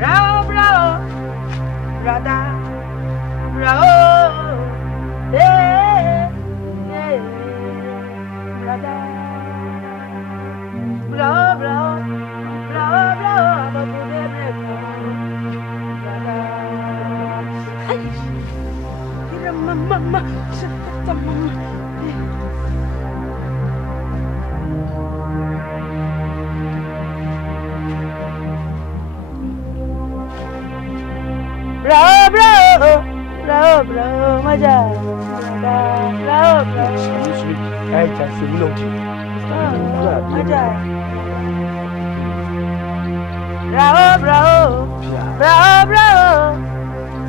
Bravo, bravo, brother, bravo, brother, bravo, bravo, bravo, mama, bravo, bravo, maja, bravo. I just see no. Maja. Bravo,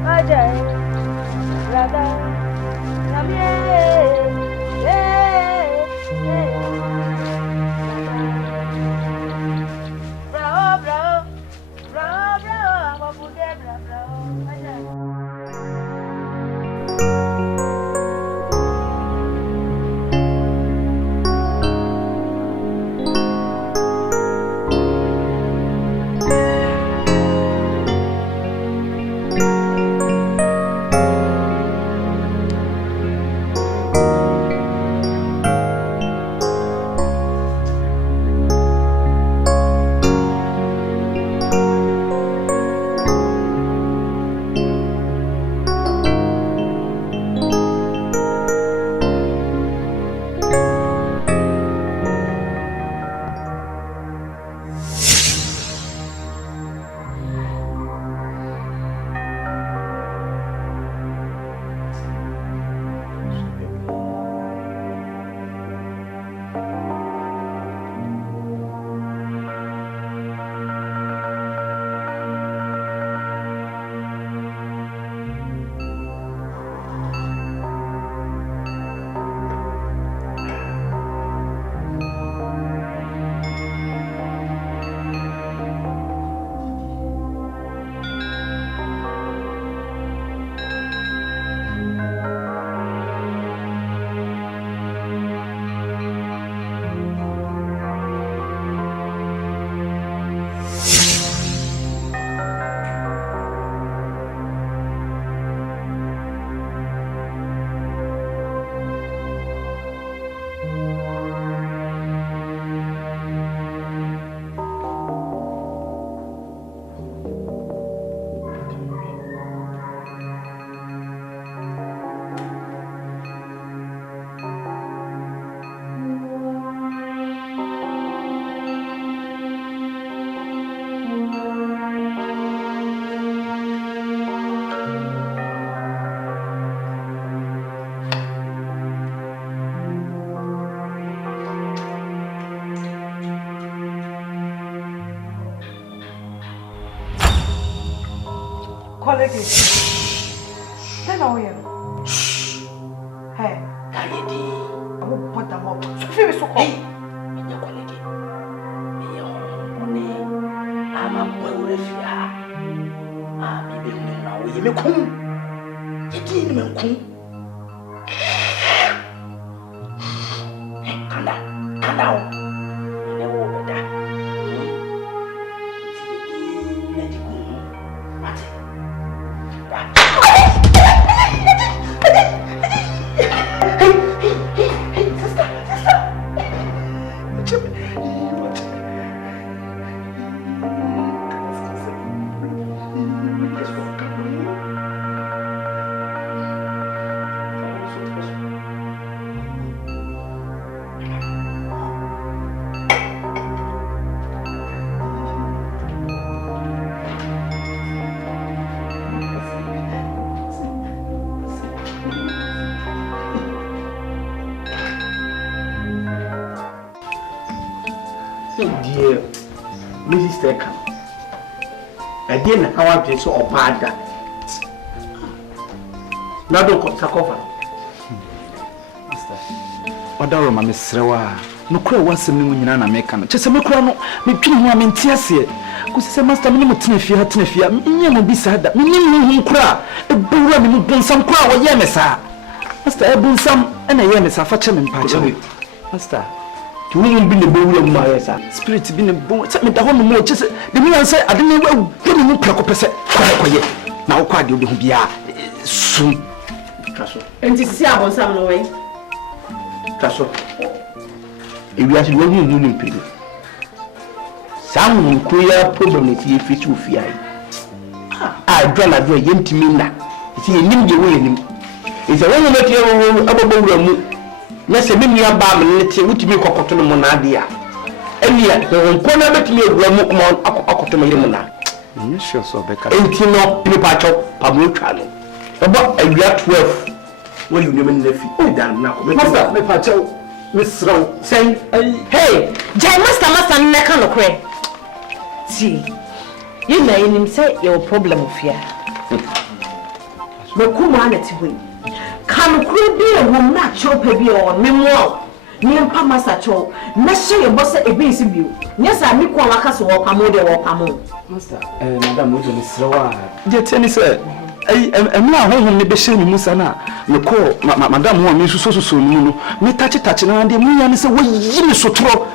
maja, brother, Kolege. Then how are you? Hey. Kayedi. Amu pata mo. Sofi mi soko. Minya kolege. Minya one. Ama mwe fia. Mi be hu na wo ye me kun. Yedi ni me kun. Kanda. Kanda o. Ne wo beda. Dear Mrs. Stecker, again, how I play so bad. Now don't come Master, what are my Miss Rewa? No crow was a new Nana Mekan. Just a micro, me pin one in tears here. Because it's a master minimum Tinefia, me be sad that me cry. A burra me bring some crow or yamesa. Master, I bring some and a yamesa for chairman patch. Master. You won't be the boy of my spirit being a boy. Tell me the whole more. Just the man said, I didn't know me mu prako pese koye na wo kwa de obi hu bia sum traso enti sisi abonsam no we traso ewi ase wo hu ni mpiri sam kuya problem ne tie fiti ofia yi dwala dwa yentimi na iti yenim de wo yenim iti wo mo tie wo abobowura mu na se memi aba me ne tie wutimi kokoto no mo na ade a enia nko na betimi ewura mu mo akokoto me yemu na sure so be ka enti no pipa cho pablo twa no obo awia 12 wo yunim na fi dan na ko master me pa cho me sraw say hey jai master ne ka no kre si you know him say your problem of here Mekuma na ti hoyi kan kuro bi e wom na chopa bi o memo ni mpa masa cho na hye boss e bi si bio nya sa mi kwa waka so wo pamo de wo pamo master madam we do srawa je teni say emla honhom ne be hye mi musa na me ko madam ho mi suso ni no me tachi na de mu ya ne say wo yi mi sotro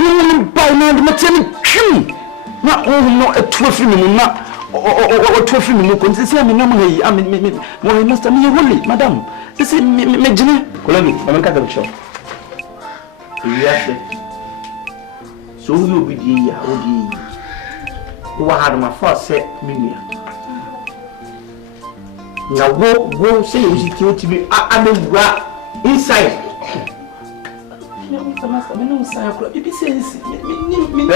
ni ba na de mateni twi na honhom no etu afiri mi na o to free me ko nse me na mo yi mo master me holy madam nse me jine kolami mama ka gacho yes so you be di ya odi wa had ma force minia na go say you see ti be abegura inside master me no say akura bibi sense me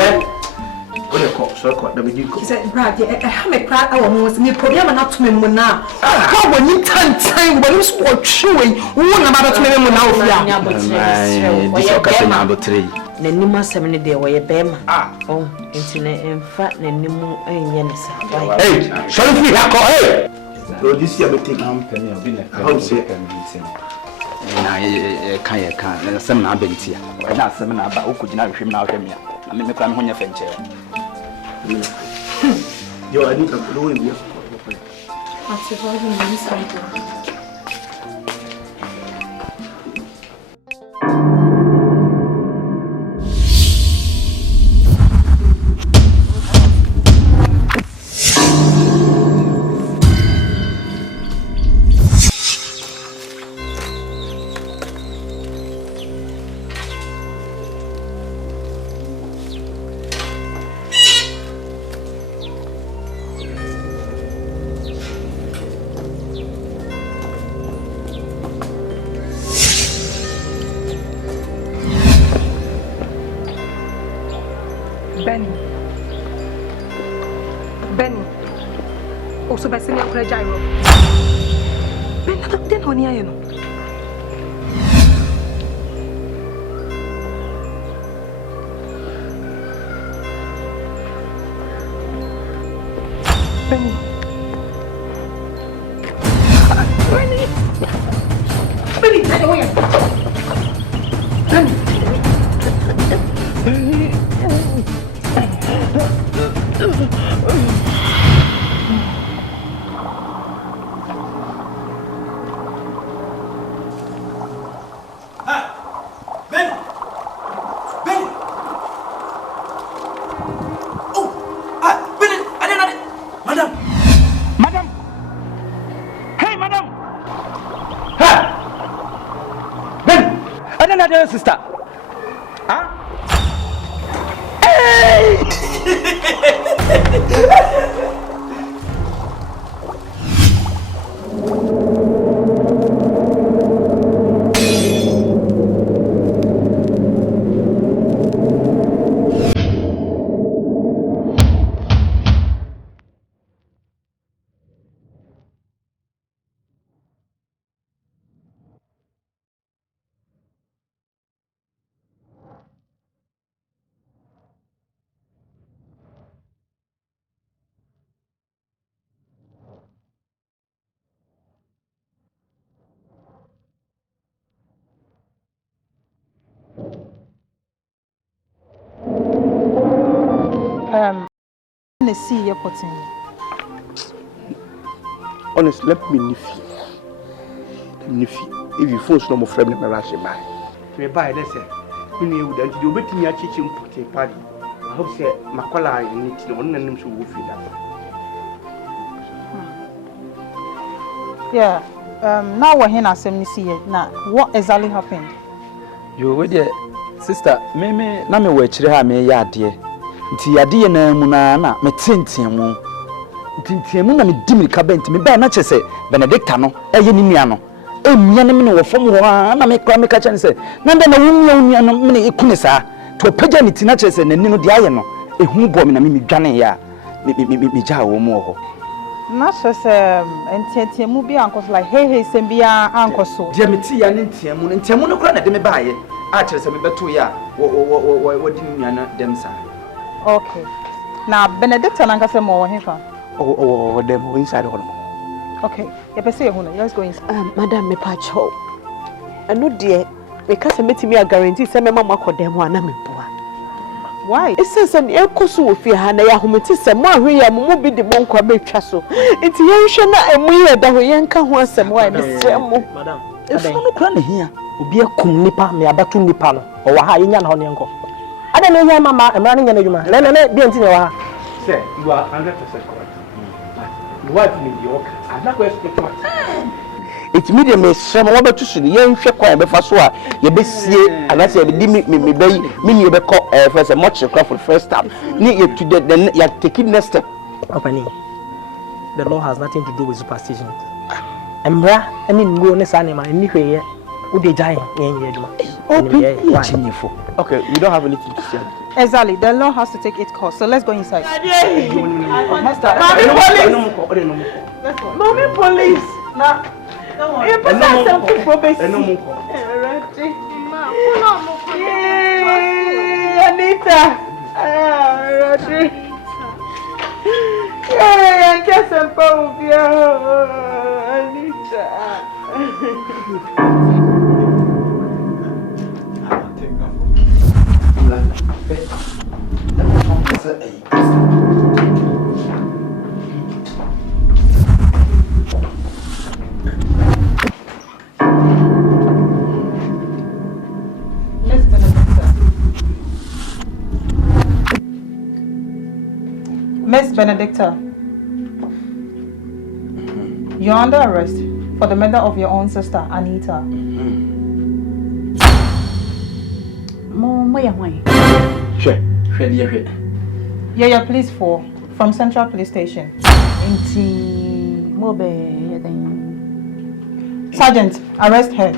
Ole ko so ko da bigi ko say brad ha me cry awo mo me problem na to me mu na ka woni tantan wo ni so twe wo na ba to me mu na ofia this occasion na abotre nanim asem ne de wo ye bema oh enti na emfa nanim enye ne sa hey sorry free ha ko hey so this year be take am penny obi na how say na kan na asem na abentia na asem na aba ukugina hwehwem na ahwemia na me kwa me honya fenche yo I need to go in here ati ba ni sai Benny. Also by senior college gyro. Ben then honey you know. Benny. Benny, tell me Benny. Sister. Huh? Hey! Let's see your potting. Honestly, let me nifi. If you phone no more friend me rush by. Me buy let's say. You know that you bet me a chichi put party. hope say makola in it no one nanim so wo fi da. Yeah. Now we're here asem ni see na what exactly happened? You with your sister, me na me we chire ha me ya ade. Nti ade na mu na me tentiemu. Tentiemu na me dimi ka bent me ba na chese Benedicta no eye ni nua no. Emia ne me no wo fom ho na me kra me ka chane se. Na nda na wunua no me ekune saa. To pagya ni tina chese na ni no de aye no. Ehu bo me na me dwane ya. Me ja wo mu ho. Na chese entiemu bi ankos like hey sembia ankoso. Dia meti ya ne entiemu no kra na de me baaye. A chese me beto ya wo di nua na dem saa. Okay. Now Benedicta nanga se mo hefa. Oh, them inside home. Okay. You pese ehuna. Let's go inside. Madam me pacho. Anu de me ka se metimi a guarantee se me mama kodem ho na me boa. Why? It says an ekosu ofi ha na ya hometi se mo ahwe ya mo bi de mo nkwa betwa so. Enti ye hwe na emu ye da ho ye nka ho asem wa me se mo. Madam. Efu no kra na hia. Obi akum nipa me abatu nipa no. O wa ha ye nya na ho ne nko. Ada ne hia mama emra ne nya na djuma. Le bi enti ne wa ha. Say you are 100% correct. The wife in the yoke. I'm not going to speak much. It's me the me some over to see the young ship kwa be fa so a ye be sie anase ye di me bay me ye be call first a much for the first time. Ni ye to then you take it next step. Opening. The law has nothing to do with superstition. Emra any ngo ne sa ne ma ni hwe ye wo de jai ye djuma. Okay, you don't have anything to say. Exactly. The law has to take its course. So let's go inside. Master, Mommy police. Now, you put something for base. Anita. Yeah, just a pound, Anita. Miss Benedicta, you're under arrest for the murder of your own sister, Anita. Yeah, your police for from Central Police Station. Sergeant, arrest her.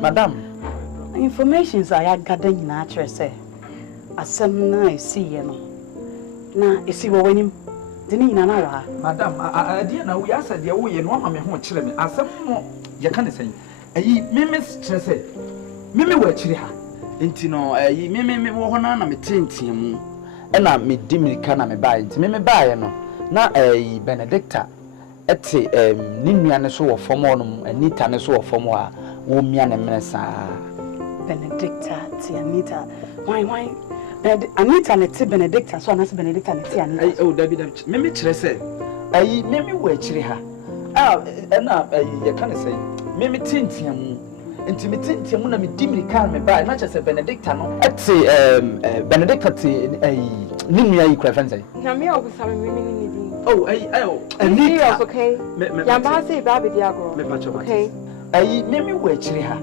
Madam, informations I gather in natural say. Asem na see no. Na esi wo wanim. Dini na na wa. Madam, idea na we asa de wo ye no ama me ho kire me. Asem mo ye ka ne sen. Ayi meme stress. Meme wa kire ha. Enti no ayi meme wo ho na me tentia mu. E na me di mirika na me bae. Enti meme bae no. Na ayi Benedicta ete ni nua ne so wo fom onum Anita ne so wo fom a wo mia ne menesa. Benedicta ti Anita. Why? Anita ne ti Benedicta so anase Benedicta ne ti Anita. Ay, oh, David, meme kire se. Ayi meme wa kire ha. Ah, na ayi ye ka ne se. Meme tentia mu. Enti me tentia mu na me di mirika me bae. Na chese Benedicta no. Ete Benedicta ti ayi ni nua yi kura fansa. Na me obusa me ni di. Oh, Anita. Okay. Yamba say baby diago. Okay. Ayi meme wa kire ha.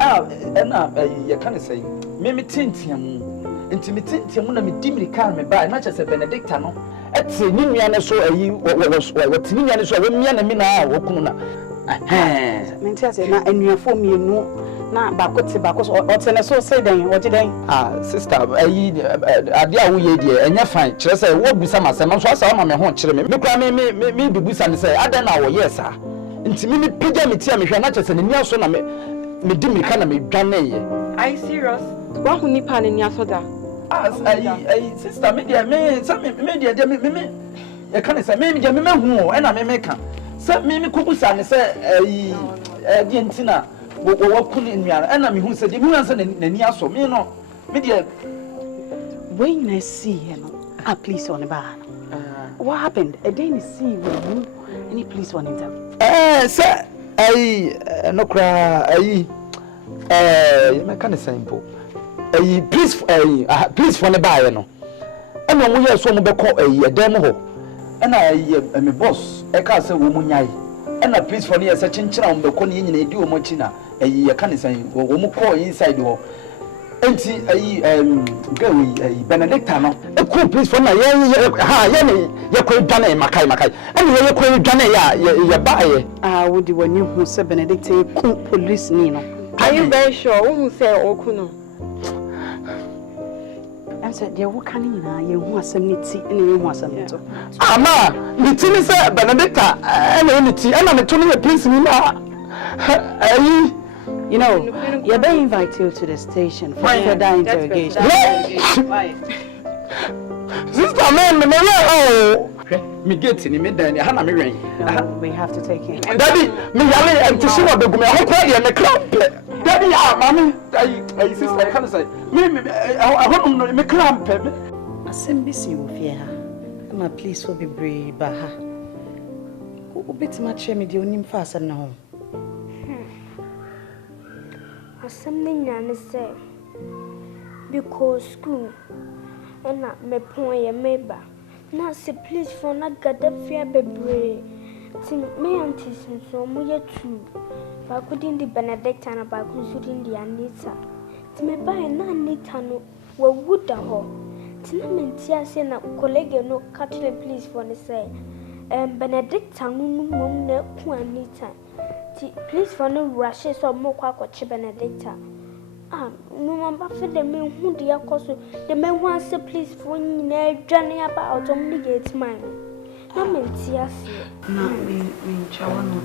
Ah, na ayi ye ka ne se. Meme tentia mu. Enti me tentia mu na me di mirika me bae. Na chese Benedicta no. Ete ni nua ne so ayi wo tini nua ne so wo mia na me na wo kunu na. Mentia say na anuafo mienu na bakote bakoso otene so say den wote den. Ah, sister, ayi ade a wo ye de enya fine. Kire say wo busa masem so asa ma me ho kire me. Me kra me busa ne say ada na wo yes ah. Enti me pija me tia me hwa na chese ne nia so na me di mirika na me dwane ye. Are you serious? Wa hu nipa ne ni asoda. As ai sister me dia me e kan say me dia me hu o e na me ka. Say me kubusa ne say die ntina wo ku ne nnuara e na me hu say die me hu say nani aso me no me dia when I see him, please on the bar. What happened? A day you see you any police on him. Sir, no cry, my kind of simple. Please for the buyer, no. And when we are so much a demo, and I am a boss, a castle woman, and a please for me as a chinchilla on the corner in a duo mochina, a kind of saying, or woman call inside door. Enti go Benedicta no e ko please for na ye ko dwane makai eni ye ko dwane ya baaye wo di wani hu se Benedicta e ko police ni no. Are you very sure who say oku no? Am say dey wo kan ni na ye hu asem ni ti eni ye hu asem ni to ama ni ti ni se Benedicta eni ti na me to ni police ni na ayi. You know, you're being invited to the station for further interrogation. Sister, me get in me then Hannah me ring. We have to take him. Daddy, me yale and to see what the I hope me cramp. Daddy, mommy, I sister, I can't say. Me I want me cramp. Asembisi wo fie ha. Ma please will be brave ba ha. Wo beti ma che me de onim fa asem na ho. Something I say because school and not me point a member. Not say please for not get the fear baby. Me auntie so more too. But couldn't the Benedict and about consulting the Anita. To me buy an Anita no what would the ho. Tinamentia say na colleague no catch the police for the say. Benedict and no Anita. Please for no rushes or more quack or Benedicta. No one but for the men who dear cause the men want say please for Johnny about only gates mine. No men see us. No, Chawano.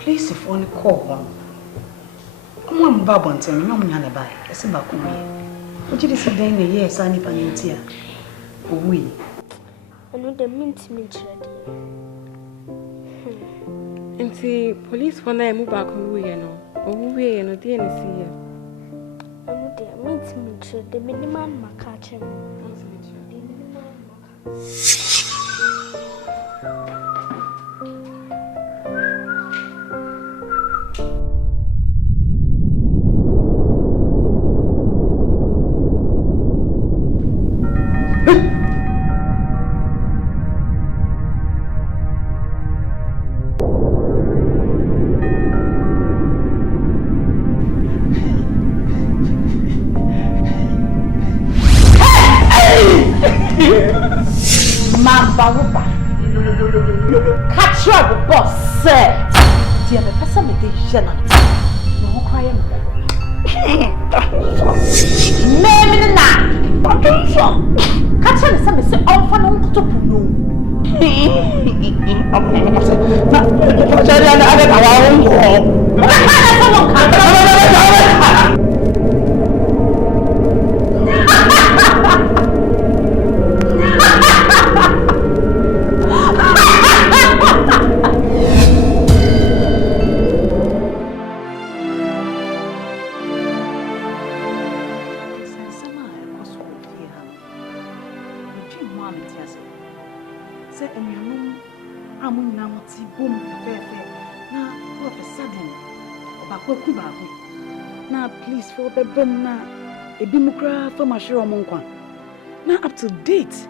Please if only call one. One babont and no man by a simple. What did you say then? Yes, I need Panitia. We. I know the mint me. Nti police for na move back who you know. Or who you know the NC. I know the mint me the minimum macache. Baruba. Catch your boss, sir. Dear, the person with the general. No cry. Name na. Catch her some say all for no to puno. Now, please, for the bomb, a bimukra for my sure monkwa. Now, up to date,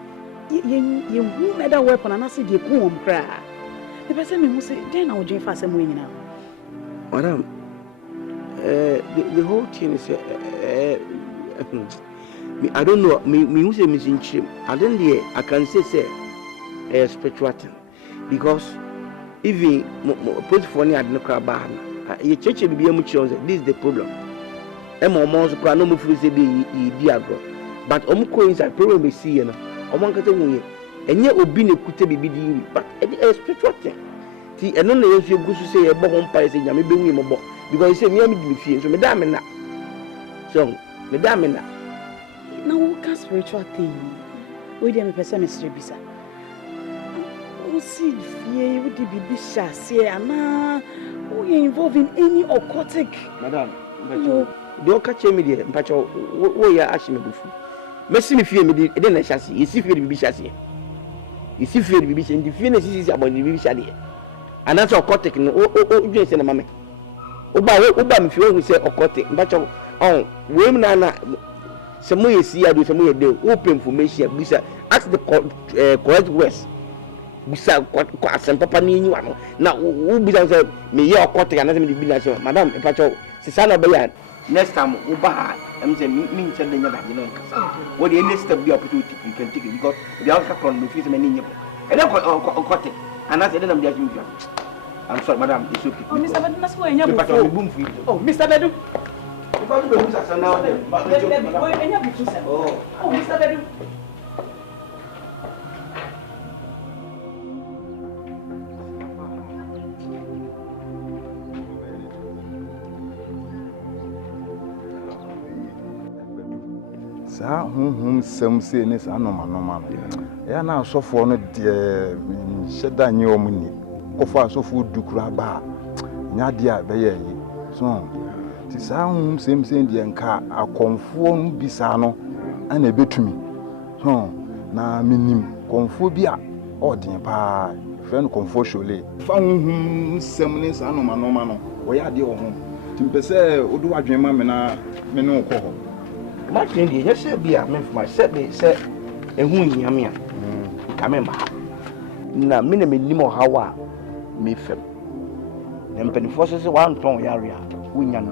you made a weapon and I said, you come cry. The person who say, then I will join fast and win now. Madam, the whole thing is, I don't know, me who say missing chim. I don't hear, I can say, a spiritual thing. Because even put for me at no crab. You church will be a much this is the problem. Emma Mons no move to be diagram. But Omco inside problem we see, and Oman Cataway, and yet Obine could be but a spiritual thing. See, and only if you go to say a bomb pies in Yami because you say, me, I'm fear, so Madame, and that. So, Medamina. Na wo ka spiritual thing. We dey me pese me strebisa. O see fear we dey bibi shase ana we involved in any occultic. Madam, don't catch me there. Mpacho wo ya ashime bufu. Messi me fear me dey na shase. You see fear bibi shase. You see fear bibi shase. The fear na sisi about the bibi shase. And that's occultic no you say na mama. Oba me fear we say occultic. Mpacho we na some way see I do some way do open information bisa ask the correct words bisa asem papa ni nyi wano na wo bisa say me ye okoti ana say me bi na say madam e pacho se sana be ya next time wo ba am say me nche de nya da ni nka wo the next step be opportunity you can take it because the outcome from the fees me ni nyi e dey okoti ana say dey na me just you I'm sorry madam it's okay oh Mr. Bedu na so enya bu oh Mr. Bedu Because we don't say now them. Oh, Mr. Bedu. Sa sem se ne sa no no. Ya na asofo no de sheda nyi omuni. Kofo asofo dukura ba. Nya de a be ye yi. So ti sa sem de nka akonfo no bisa no ana betumi. So na minim konfo bi a odin pa friend konfo shole. Fa sem ne sa no no. Wo ya de wo ho. Ti mpese odu adwen ma me na me no ko ho. My friend, you just said, be a man for myself, they said, and who in Yamia come back. Now, minimum how me fem. Then penny forces 1 pound area, win yan.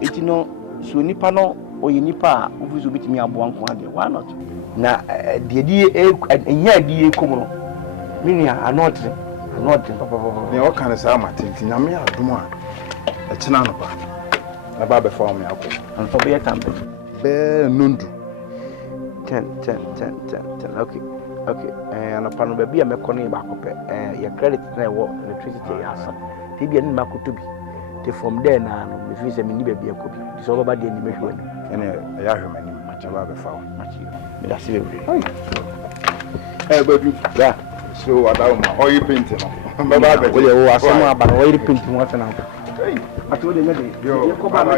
It no, so Nipano or Nipa, who will beat me up 1 quantity. Why not? Now, the idea and yeah, dear Comono. Meaning, I'm not, the all kind of summer, thinking Yamia, Duma, a Chinanapa, about before me, and for be a camping. Be nundu 10 okay and upon baby am economy back up your credit na electricity asa ti bia ni makotobi te from there na no me fi se me ni baby ekobi so baba de ni mehwe ni ene ya hwemani macha ba be fawo machi me da se be badu ya so adawma oil paint no baba be we wo asem aba no oil paint mo afena hey ato de me de yo ko ba me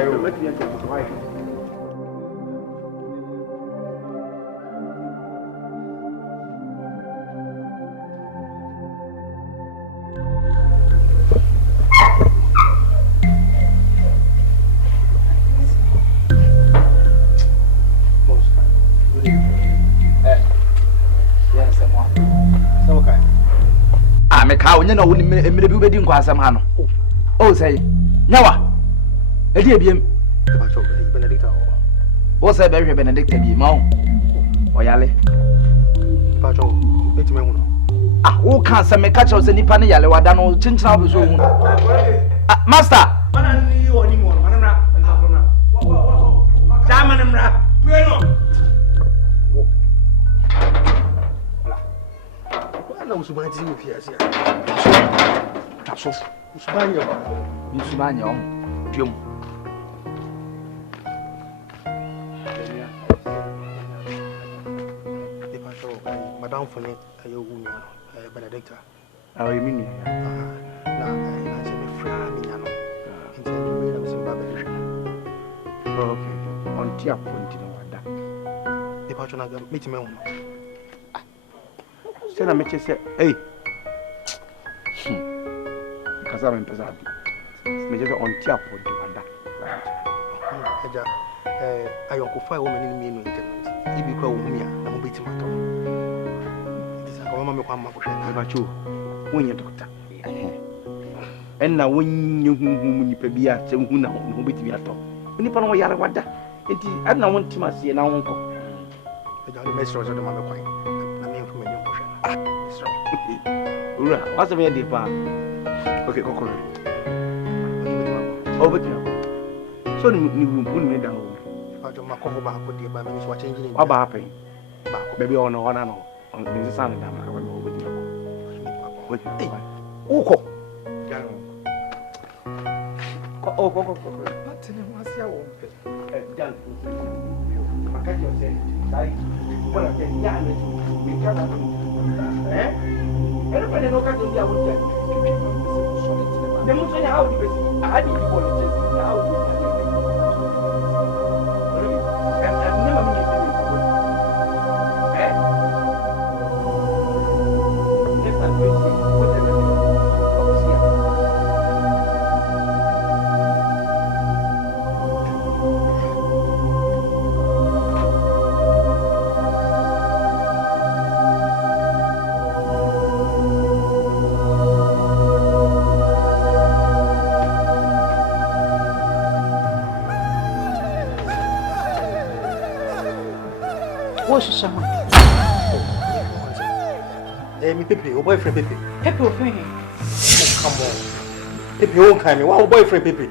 na woni emire bi ubedi nkwa asam ha no o say nyawa edi ebiem Benedict o say be hwe Benedict bi ma o yale pacho beti me huno o kan say me catch o say nipa ne yale wada no chinchina obi so hu master mana ni oni mo mana na chama na mra bueno na usubanya ti ofia sia taso usubanya diom de pacho madam fone ayo wunya Benedicta awe mini na se me fra minya no nti me na simba be hwe okay on tia point no wada de pacho na meti me huno Sena meche se hey kaza me pesa abi meche se on tia po de wanda eja ayo ko fa wo meni mi no internet ibi kwa wo mia na mo beti mato ndisa ko mama me kwa mma ko hwe na bacho wonye doctor enna wonye huhu nipa bi a se hu na ho beti bi ato nipa no yare wada enti adna won tima se na won ko eja le mesro so de mama kwa na me fu me nyo ko hwe Ura, what's the idea, pa? Okay, go. Over to so ni me down. Pacho makoho ba ko de ba me so change ni. What ba happen? Ba ko baby on no. On the sun down na ko over to go. Wait. Uko. Go. tene wasia wo mpe. Dan. Makati yose. Sai. Bona ke nyane. Mikana. Ero pale no ka ndia wo tene. Demu so ya hawo besi. Adi di bolo tene. Hawo. Nema mimi. Shama. Me Pepe, your boyfriend Pepe. Pepe will find him. Come on. Pepe won't come. Why boyfriend Pepe?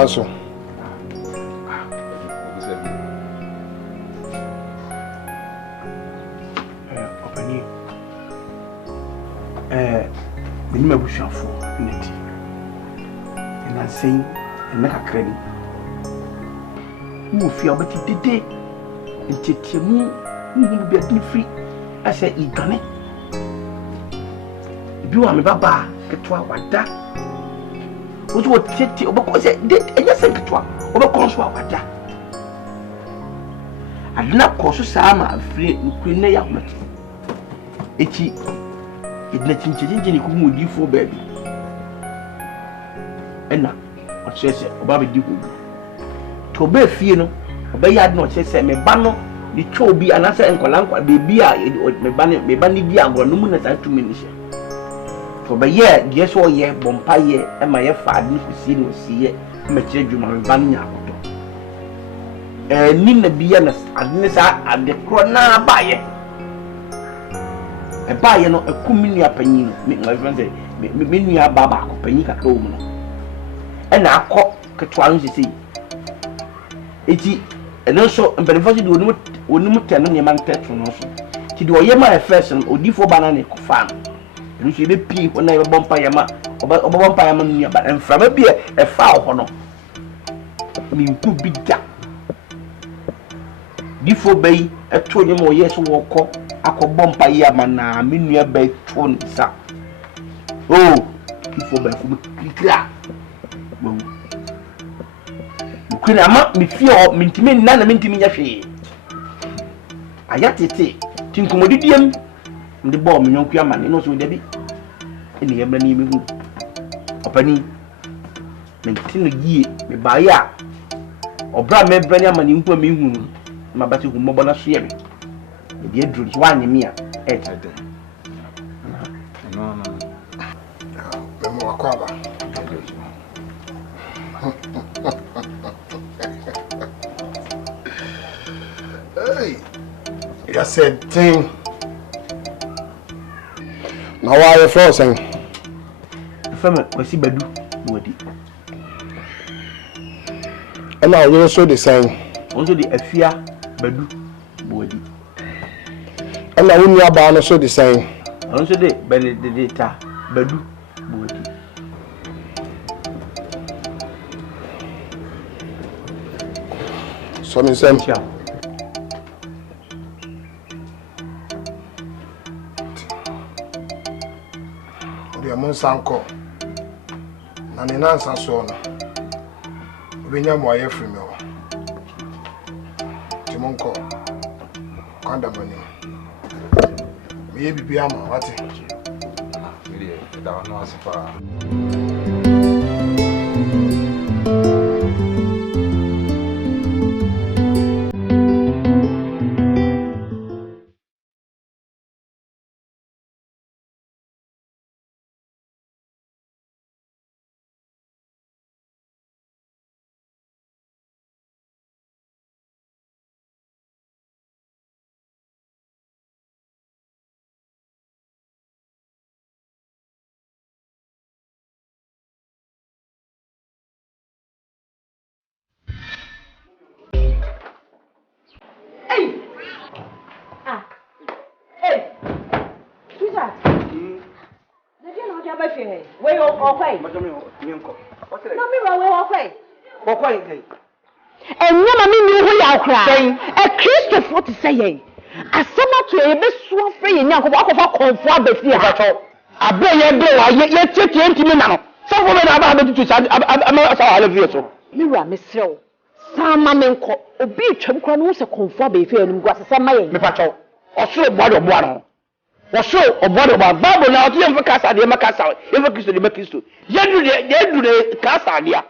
Sanso. Opani. Minima bushafo neti. Ina sei na kakrani. Mu fi abati dede. Ntetiemu mu bi adini free ase igane. Biwa me baba ketwa wada. Ojo tete obako se de enye se ketwa obako so wada. Adina koso sama free nkune ya komati. Eti idna chinchiji ni kumu difo baby. Ena o chese oba be di ko. To be fie no oba ya no chese me ba no di cho bi anasa enkola bebi a me ba ni di agro no mu na sa tumi ni she. To be ye die so ye bompa ye e ma ye fa adi kusi no si ye ma kire dwuma me ba nya akoto. Ni na biya na adne sa ade kro na ba ye. E ba ye no ekumi nua panyi no me friend say me nua baba ko panyi ka do mu no. E na akọ ketwa no sisi. Eti eno so mbenefo di onum teno ne man tetu no so. Ti de oye ma e first no odifo banana ko fa no. Enu so be pie ko na e bompa ye ma obompa ye ma nua ba enframa bi e fa ho no. Mi nku bi da. Difo bei eto nye mo yeso wo ko akobompa ye ama na me nua ba eto nsa. Oh, difo ba ku kikira. Wo. Kuna ama mi fio mintimi na mintimi nya hwe. Ayatete tinkomodidiem ndi bo me nyonku ama ne no so debi. Ene yemra ni mi hu. Opani mentino gie me baaya. Obra me brani ama ni nku me hu. Ma bati hu mo bona so ye me. De edru so anye me a etade. No. Be mo akwaba. Hey, you said thing. Now why are you frozen? The family was Badu, Woody. And now you also the same. Also the Afia Badu, Woody. And now when you are bound also the same. Also the Benedetta Badu, Woody. So me same. The nsam ko. Na ne nansa so no. Obenya mo aye free me ho. Timonko. Kwanda bani. Me ye bibia ma wate. Me da no asipa. Where you okay? No, me where okay. Okay. And no mammy knew who you are crying. A Christopher what to say. As someone to a best so free and young walk of our comfort the fear. I bring your blow, yet check your intimate now. Some women are about to say, I'm not all of you. So, Mira, Miss Row. Some mammy call a beach and cross a comfort be fair and was some money. Me patrol. Or so body of water. Or so a body of Bible now, the Macassa, the Macassa, ever kiss the Macisto. Yet do the Cassa, dear.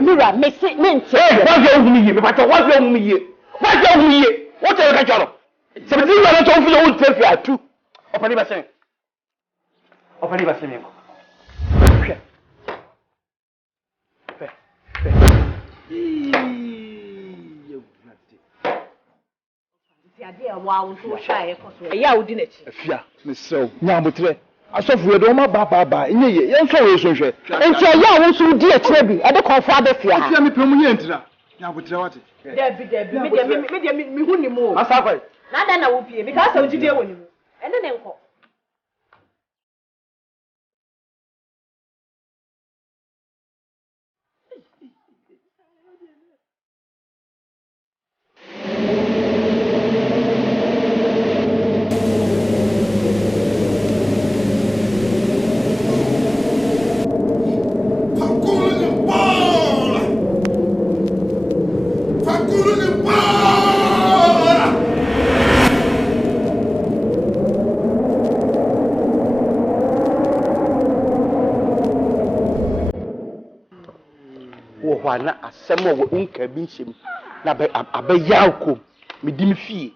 Mira, Miss Mint, what's wrong with me? What's wrong with me? What's wrong with me? What's your catcher? 17 minutes off your own fair too. Open the same. Open the same. Wow, so shy. Yeah, we didn't. Afia, Miss So, Nyamutre, Asofu do ma ba enye ye yen so we so hwe enti ya wo so di akire bi e de konfo abefia afia me pemu ye ntira nya botira wate Debi me hu ni mo asa kwa na da na wo pie because o jide wo ni mo ene ne nko na asem wo unka bi nsem na abayaw ko medim fie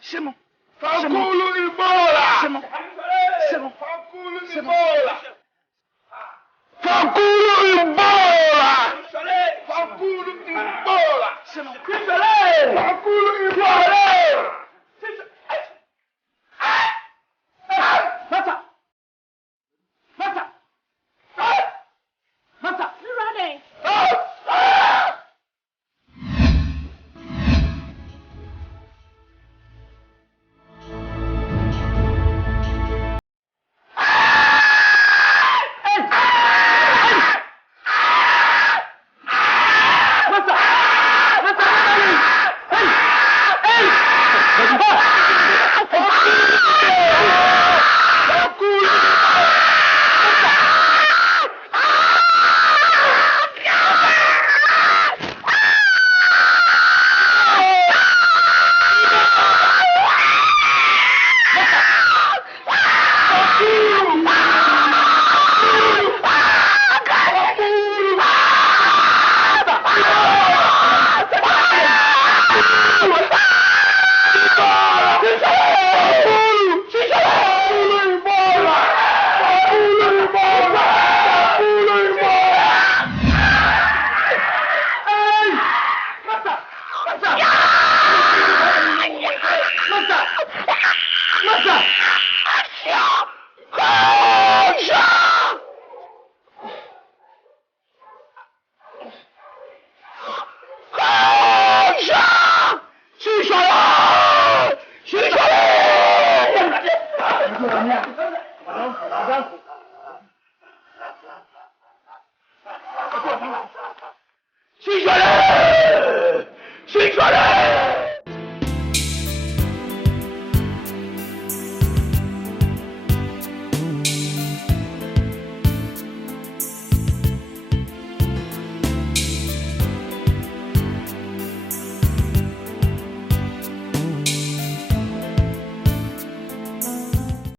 Shimo. Fakulu ibola. Shimo. Fakulu ibola. Fakulu ibola. Fakulu ibola. Shimo.